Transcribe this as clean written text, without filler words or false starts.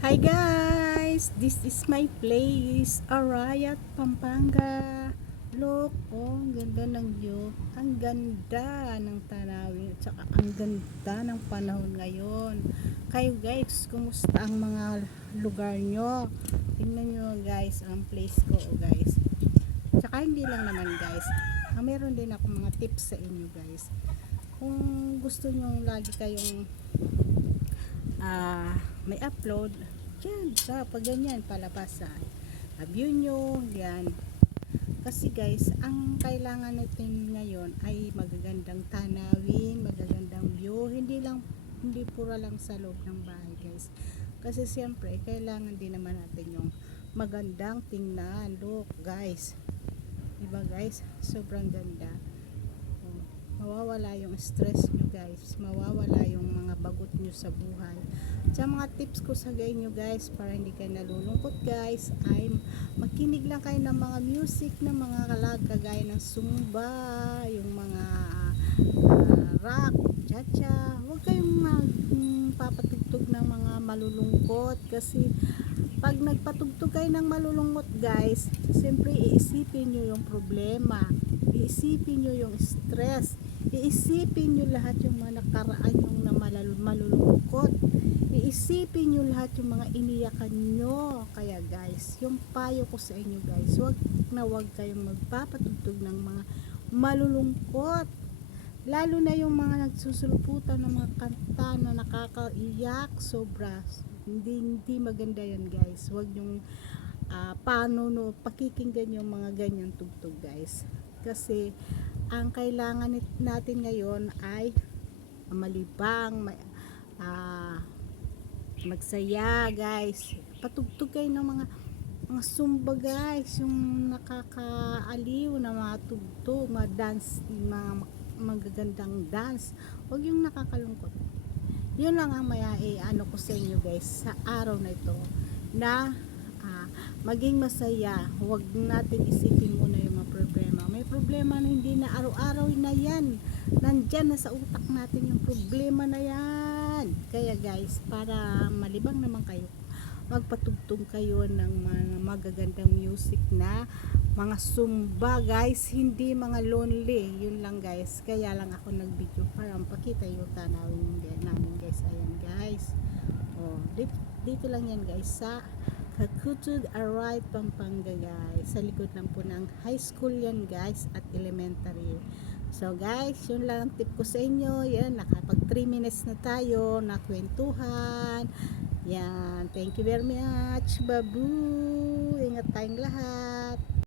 Hi guys! This is my place, Arayat, Pampanga. Look, oh, ang ganda ng view. Ang ganda ng tanawin at saka ang ganda ng panahon ngayon. Kayo guys, kumusta ang mga lugar nyo? Tingnan nyo guys, ang place ko guys. Tsaka hindi lang naman guys. Meron din ako mga tips sa inyo guys. Kung gusto nyo lagi kayong may upload yan sa pag ganyan palabasan view nyo yan kasi guys ang kailangan natin ngayon ay magagandang tanawin, magagandang view, hindi pura lang sa loob ng bahay guys, kasi siyempre kailangan din naman natin yung magandang tingnan. Look guys, diba guys, sobrang ganda. Mawawala yung stress nyo guys, mawawala yung mga bagot nyo sa buhay. Sa mga tips ko sa inyo guys, para hindi kayo nalulungkot guys, ay makinig lang kayo ng mga music ng mga kagaya ng Zumba, yung mga rock, cha-cha. Huwag kayong magpapatugtog ng mga malulungkot, kasi pag nagpatugtog kayo ng malulungkot guys, siyempre iisipin nyo yung problema, iisipin nyo yung stress, iisipin nyo lahat yung mga nakaraan yung na malulungkot, iisipin nyo lahat yung mga iniyakan nyo. Kaya guys, yung payo ko sa inyo guys, wag kayong magpapatugtog ng mga malulungkot, lalo na yung mga nagsusulputan ng mga kanta na nakakaiyak sobra. Hindi maganda yan guys. Wag yung pakikinggan yung mga ganyang tugtog guys, kasi ang kailangan natin ngayon ay malibang, magsaya guys. Patugtog kayo ng mga Zumba guys, yung nakakaaliw na mga tugtog, mga dance, mga magagandang dance. Huwag yung nakakalungkot. Yun lang ang ano ko sa inyo guys sa araw na ito, na maging masaya. Huwag natin isipin muna yung mga problema. May problema na hindi na araw-araw na yan, nandyan na sa utak natin yung problema na yan. Kaya guys, para malibang naman kayo, magpatugtog kayo ng mga magagandang music na mga Zumba guys, hindi mga lonely. Yun lang guys, kaya lang ako nag video para pakita yung tanawin namin guys. Ayan guys, dito lang yan guys sa Kakutug Arayat, Pampanga guys. Sa likod lang po ng high school yan guys at elementary. So guys, yun lang ang tip ko sa inyo. Yan, nakapag 3 minutes na tayo na kwentuhan. Yan, thank you very much. Babu, ingat tayong lahat.